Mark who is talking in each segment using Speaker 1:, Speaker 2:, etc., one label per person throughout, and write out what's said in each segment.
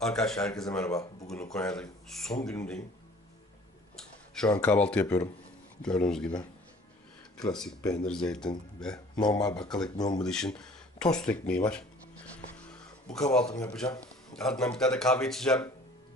Speaker 1: Arkadaşlar herkese merhaba. Bugün Konya'da son günümdeyim. Şu an kahvaltı yapıyorum. Gördüğünüz gibi. Klasik peynir, zeytin ve normal bakkal ekmeği olmadığı için tost ekmeği var. Bu kahvaltımı yapacağım. Ardından bir tane de kahve içeceğim.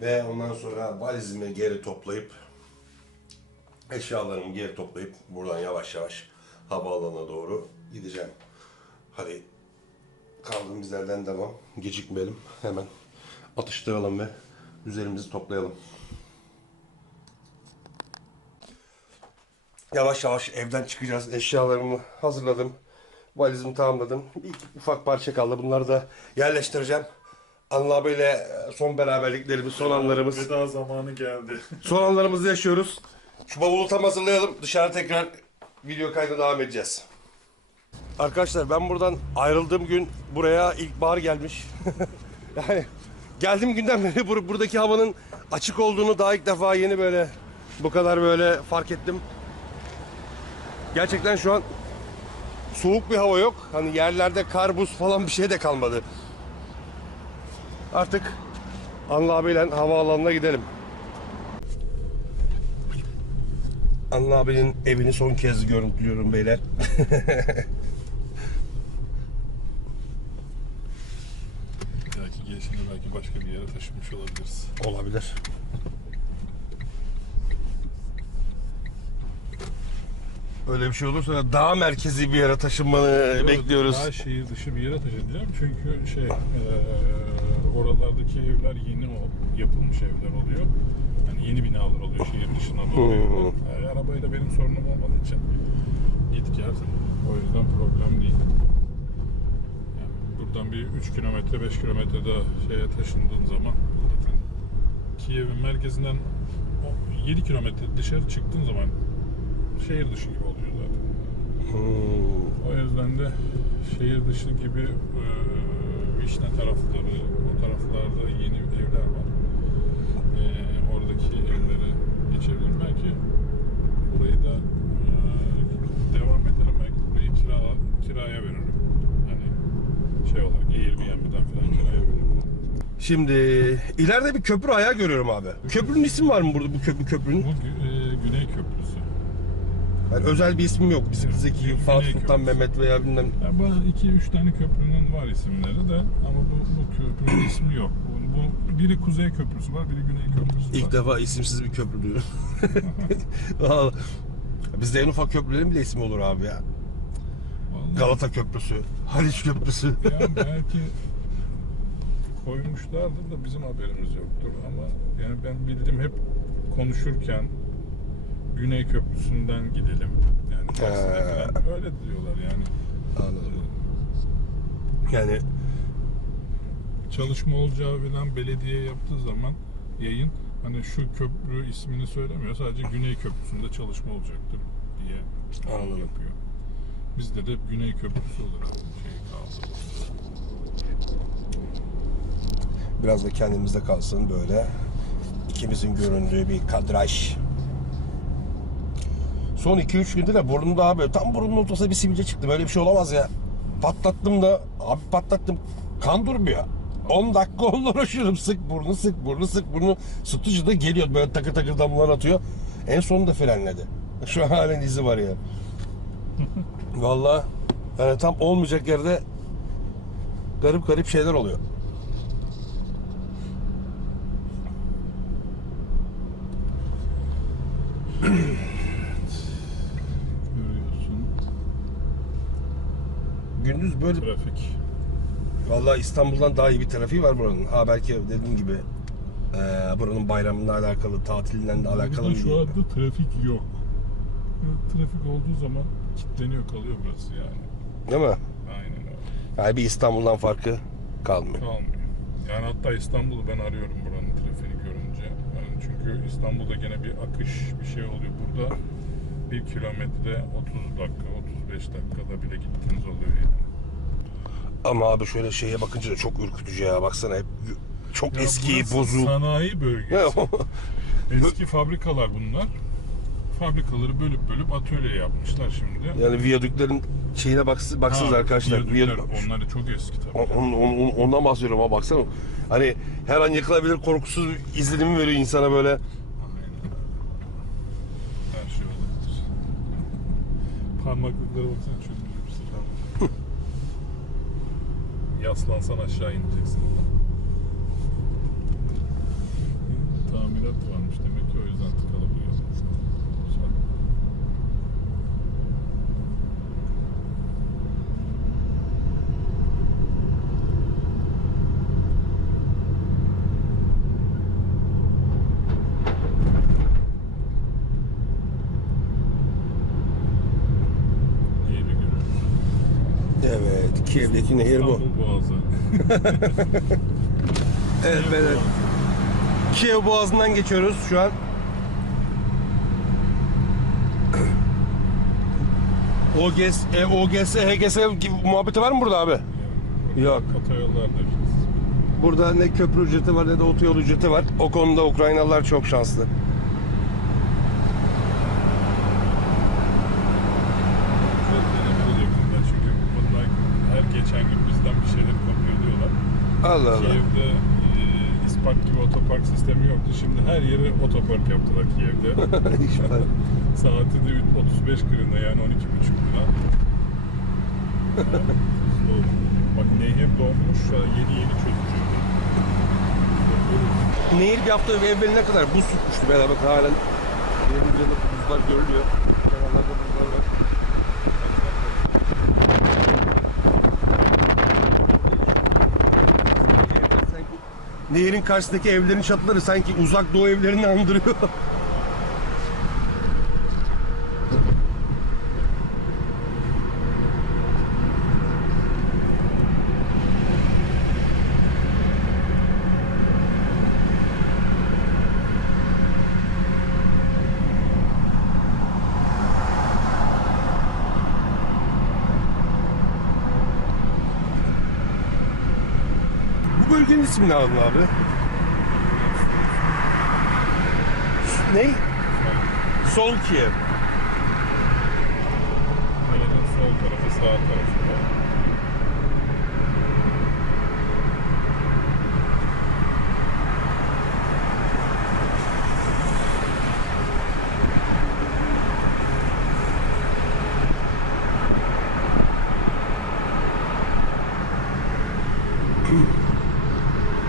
Speaker 1: Ve ondan sonra valizimi geri toplayıp eşyalarımı geri toplayıp buradan yavaş yavaş havaalanına doğru gideceğim. Hadi kaldığımız yerden devam. Gecikmeyelim. Hemen atıştıralım ve üzerimizi toplayalım. Yavaş yavaş evden çıkacağız. Eşyalarımı hazırladım. Valizimi tamamladım. Bir ufak parça kaldı. Bunları da yerleştireceğim. Anıl abiyle son beraberliklerimiz, son anlarımız.
Speaker 2: Veda zamanı geldi.
Speaker 1: Son anlarımızı yaşıyoruz. Şu bavulu tam hazırlayalım. Dışarı tekrar video kaydı devam edeceğiz. Arkadaşlar ben buradan ayrıldığım gün buraya ilkbahar gelmiş. yani geldiğim günden beri bur- buradaki havanın açık olduğunu daha ilk defa yeni böyle bu kadar böyle fark ettim. Gerçekten şu an soğuk bir hava yok. Hani yerlerde kar, buz falan bir şey de kalmadı. Artık Anıl abiyle havaalanına gidelim. Anıl abinin evini son kez görüntülüyorum beyler.
Speaker 2: Belki gelişinde belki başka bir yere taşımış olabiliriz.
Speaker 1: Olabilir. Öyle bir şey olursa da daha merkezi bir yere taşınmanı bekliyoruz.
Speaker 2: Daha şehir dışı bir yere taşınacağım. Çünkü şey eee, oralardaki evler yeni o- yapılmış evler oluyor. Yani yeni binalar oluyor şehir dışına doğru.
Speaker 1: Hmm.
Speaker 2: E, arabayla benim sorunum olmadığı için git gel. O yüzden problem değil. Yani buradan bir 3 kilometre 5 kilometre daha şeye taşındığın zaman zaten Kiev'in merkezinden o 7 kilometre dışarı çıktığın zaman şehir dışı gibi oluyor zaten.
Speaker 1: Hmm.
Speaker 2: O yüzden de şehir dışı gibi e, Vişne tarafları, o taraflarda yeni evler var. E, oradaki evlere geçebilirim. Belki burayı da e, devam ederim. Belki burayı kira, kiraya veririm. Hani şey olarak Airbnb'den falan kiraya veririm.
Speaker 1: Şimdi ileride bir köprü ayağı görüyorum abi. Köprünün ismi var mı burada bu köprü köprünün?
Speaker 2: Bu e, Güney Köprüsü.
Speaker 1: Yani özel bir ismi yok. Bisiklideki gibi Fatih Sultan. Mehmet veya bilmem.
Speaker 2: Ya bu iki üç tane köprünün var isimleri de ama bu, bu köprünün ismi yok. Bu, bu biri Kuzey Köprüsü var, biri Güney Köprüsü
Speaker 1: İlk
Speaker 2: var.
Speaker 1: defa isimsiz bir köprü duyuyorum. Bizde en ufak köprülerin bile ismi olur abi ya.
Speaker 2: Vallahi
Speaker 1: Galata Köprüsü, Haliç Köprüsü.
Speaker 2: ya belki koymuşlardır da bizim haberimiz yoktur ama yani ben bildim hep konuşurken Güney Köprüsü'nden gidelim. Yani Mersin'e
Speaker 1: He.
Speaker 2: falan öyle diyorlar yani.
Speaker 1: Anladım. Yani
Speaker 2: Çalışma olacağı falan belediye yaptığı zaman yayın hani şu köprü ismini söylemiyor. Sadece Güney Köprüsü'nde çalışma olacaktır diye
Speaker 1: Anladım.
Speaker 2: yapıyor. Bizde de Güney Köprüsü olarak şey kaldı.
Speaker 1: Biraz da kendimizde kalsın böyle. ikimizin göründüğü bir kadraj. Son 2-3 günde de burnumda abi tam burnumun ortasına bir sivilce çıktı. Böyle bir şey olamaz ya. Patlattım da abi patlattım. Kan durmuyor. 10 dakika onunla uğraşıyorum. Sık burnu, sık burnu, sık burnu. Sütücü de geliyor böyle takır takır damlalar atıyor. En sonunda frenledi. Şu an halen izi var ya. Vallahi yani tam olmayacak yerde garip garip şeyler oluyor.
Speaker 2: Görüyorsun.
Speaker 1: Gündüz böyle
Speaker 2: Trafik.
Speaker 1: Vallahi İstanbul'dan daha iyi bir trafiği var buranın. Ha belki dediğim gibi eee buranın bayramına alakalı, tatilinden de alakalı
Speaker 2: Burada
Speaker 1: bir
Speaker 2: şu anda trafik yok. Trafik olduğu zaman kilitleniyor kalıyor burası yani.
Speaker 1: Değil mi?
Speaker 2: Aynen öyle.
Speaker 1: Yani bir İstanbul'dan farkı kalmıyor.
Speaker 2: Kalmıyor. Yani hatta İstanbul'u ben arıyorum. Yani çünkü İstanbul'da gene bir akış bir şey oluyor. Burada bir kilometre 30 dakika, 35 dakikada bile gittiğiniz oluyor yani.
Speaker 1: Ama abi şöyle şeye bakınca da çok ürkütücü ya. Baksana hep çok
Speaker 2: Ya
Speaker 1: eski,
Speaker 2: burası
Speaker 1: bozuk.
Speaker 2: Sanayi bölgesi. Eski fabrikalar bunlar. Fabrikaları bölüp bölüp atölye yapmışlar şimdi.
Speaker 1: yani viyadüklerin şeyine baks baksanız arkadaşlar.
Speaker 2: viyadükler,
Speaker 1: Viyadük-
Speaker 2: Onları çok eski tabii.
Speaker 1: On- on- on- ondan bahsediyorum ama baksana. Hani her an yıkılabilir korkusuz izlenimi veriyor insana böyle.
Speaker 2: Aynen. Her şey olabilir. Parmaklıklara baksana çözülmüş. Yaslansan aşağı ineceksin. Tamirat varmış demek ki o yüzden tıkalı bu yol. Güzel. İyi bir gün.
Speaker 1: Evet, Kiev'deki nehir bu.
Speaker 2: Boğazı.
Speaker 1: Evet, evet. Kiev Boğazı'ndan geçiyoruz şu an. OGS, e, OGS, HGS gibi muhabbeti var mı burada abi? Yok.
Speaker 2: Otoyollarda biz.
Speaker 1: Burada ne köprü ücreti var ne de otoyol ücreti var. O konuda Ukraynalılar çok şanslı.
Speaker 2: Denebilir yakında çünkü bunlar her geçen gün bizden bir şeyler kopyalıyorlar.
Speaker 1: Allah Allah.
Speaker 2: Kiev'de e, İspak gibi otopark sistemi yoktu. Şimdi her yere otopark yaptılar Kiev'de. Saati de 35 grına yani 12,5 lira. Bak nehir donmuş yeni yeni çözücü.
Speaker 1: Nehir bir hafta evveline kadar buz tutmuştu beraber halen. Nehirin üzerinde buzlar görülüyor. Kenarlarda buzlar var. Nehirin karşısındaki evlerin çatıları sanki uzak doğu evlerini andırıyor. Bu bölgenin ismi ne abi? Ne? Sol Kiev.
Speaker 2: Nehirin sol tarafı sağ tarafı.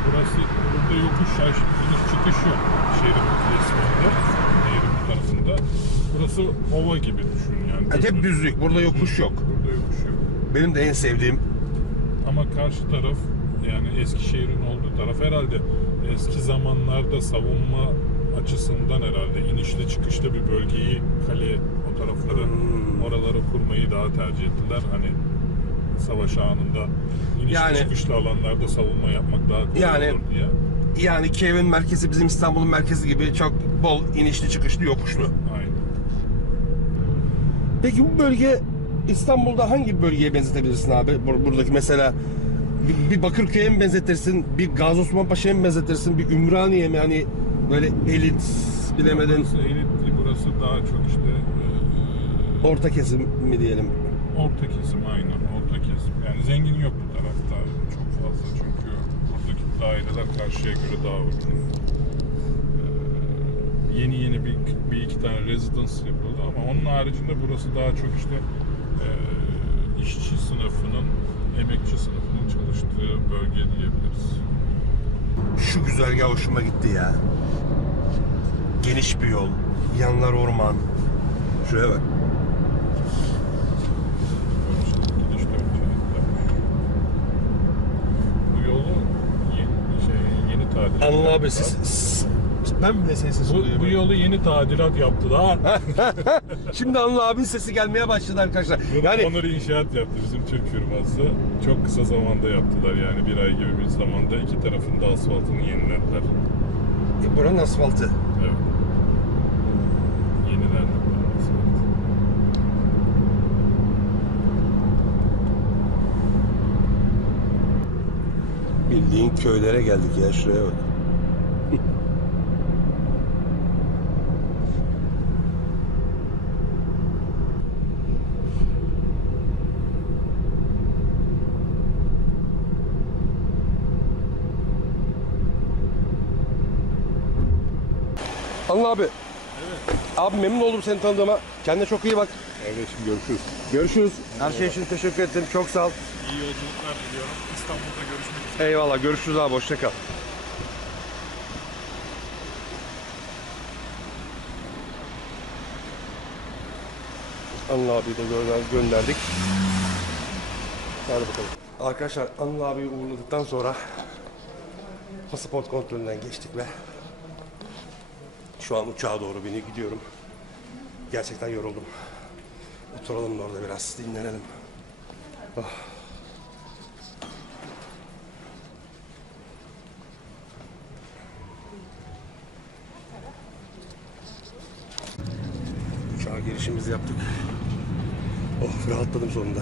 Speaker 2: Burası burada yokuş aş- iniş çıkış yok. Şehrin resminde, nehrin bu tarafında. Burası ova gibi düşün yani.
Speaker 1: Evet, hep düzlük. Burada yokuş yok.
Speaker 2: Burada yokuş yok.
Speaker 1: Benim de en sevdiğim.
Speaker 2: Ama karşı taraf yani Eskişehir'in olduğu taraf herhalde eski zamanlarda savunma açısından herhalde inişli çıkışlı bir bölgeyi kale o tarafları
Speaker 1: Hmm.
Speaker 2: oraları kurmayı daha tercih ettiler. Hani savaş anında inişli
Speaker 1: Yani-
Speaker 2: çıkışlı alanlarda savunma yapmak daha kolay
Speaker 1: Yani-
Speaker 2: olur diye.
Speaker 1: Yani Kiev'in merkezi bizim İstanbul'un merkezi gibi çok bol inişli çıkışlı yokuşlu.
Speaker 2: Aynen.
Speaker 1: Peki bu bölge İstanbul'da hangi bir bölgeye benzetebilirsin abi? Bur- Buradaki mesela bir, bir Bakırköy'e mi benzetirsin, bir Gazi Osman Paşa'ya mı benzetirsin, bir Ümraniye mi hani böyle elit bilemedin
Speaker 2: Burası elitli, burası daha çok işte e,
Speaker 1: orta kesim mi diyelim?
Speaker 2: Orta kesim aynen orta kesim. Yani zengin yok bu tarafta çok fazla çünkü buradaki daireler karşıya göre daha ucuz. Yeni yeni bir, bir iki tane residence yapıldı ama onun haricinde burası daha çok işte e, işçi sınıfının, emekçi sınıfının çalıştığı bölge diyebiliriz.
Speaker 1: Şu güzergah hoşuma gitti ya. Geniş bir yol, yanlar orman. Şuraya bak.
Speaker 2: Bu yolu yeni, şey, yeni tadilat
Speaker 1: Anıl abi
Speaker 2: yaptılar.
Speaker 1: siz, ben bile senin sesini
Speaker 2: Bu,
Speaker 1: duyuyorum.
Speaker 2: bu yolu yeni tadilat yaptılar.
Speaker 1: Şimdi Anıl abinin sesi gelmeye başladı arkadaşlar.
Speaker 2: Bunu
Speaker 1: Yani
Speaker 2: Onur İnşaat yaptı bizim Türk firması. Çok kısa zamanda yaptılar yani bir ay gibi bir zamanda iki tarafın da asfaltını yenilediler.
Speaker 1: buranın asfaltı.
Speaker 2: Evet. Yenilendi buranın asfaltı.
Speaker 1: Bildiğin köylere geldik ya şuraya bak. Abi. Abi memnun oldum seni tanıdığıma. Kendine çok iyi bak.
Speaker 2: Kardeşim görüşürüz.
Speaker 1: Görüşürüz. Her şey için teşekkür ederim. Çok sağ ol.
Speaker 2: İyi yolculuklar diliyorum. İstanbul'da görüşmek üzere.
Speaker 1: Eyvallah. Görüşürüz abi. Hoşça kal. Anıl abiyi de gönder- gönderdik. Hadi bakalım. Arkadaşlar Anıl abiyi uğurladıktan sonra pasaport kontrolünden geçtik ve şu an uçağa doğru beni gidiyorum. Gerçekten yoruldum. Oturalım da orada biraz dinlenelim. Uçağa girişimizi yaptık. Oh rahatladım sonunda.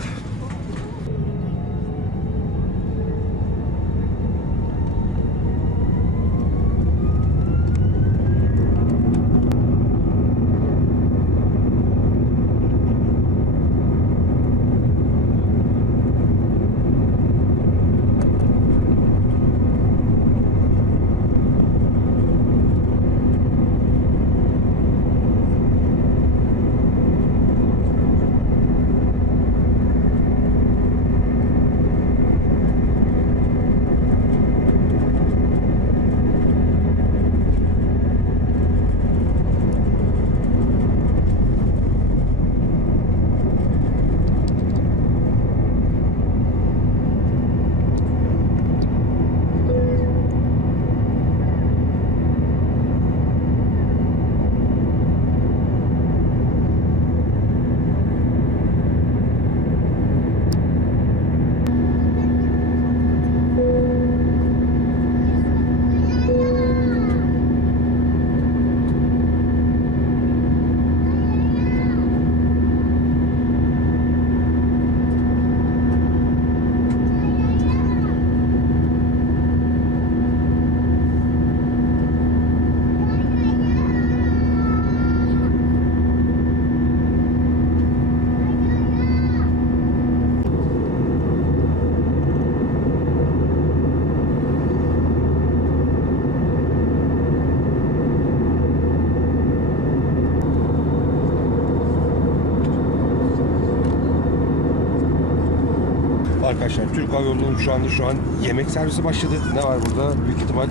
Speaker 1: Arkadaşlar Türk Hava şu anda şu an yemek servisi başladı. Ne var burada? Büyük ihtimal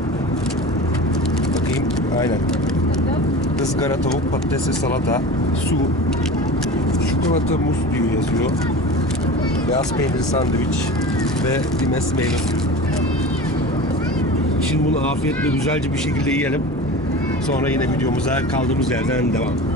Speaker 1: bakayım. Aynen. Izgara tavuk, patatesli salata, su, çikolata, muz diyor yazıyor. Beyaz peynirli sandviç ve dimes meyve. Şimdi bunu afiyetle güzelce bir şekilde yiyelim. Sonra yine videomuza kaldığımız yerden devam.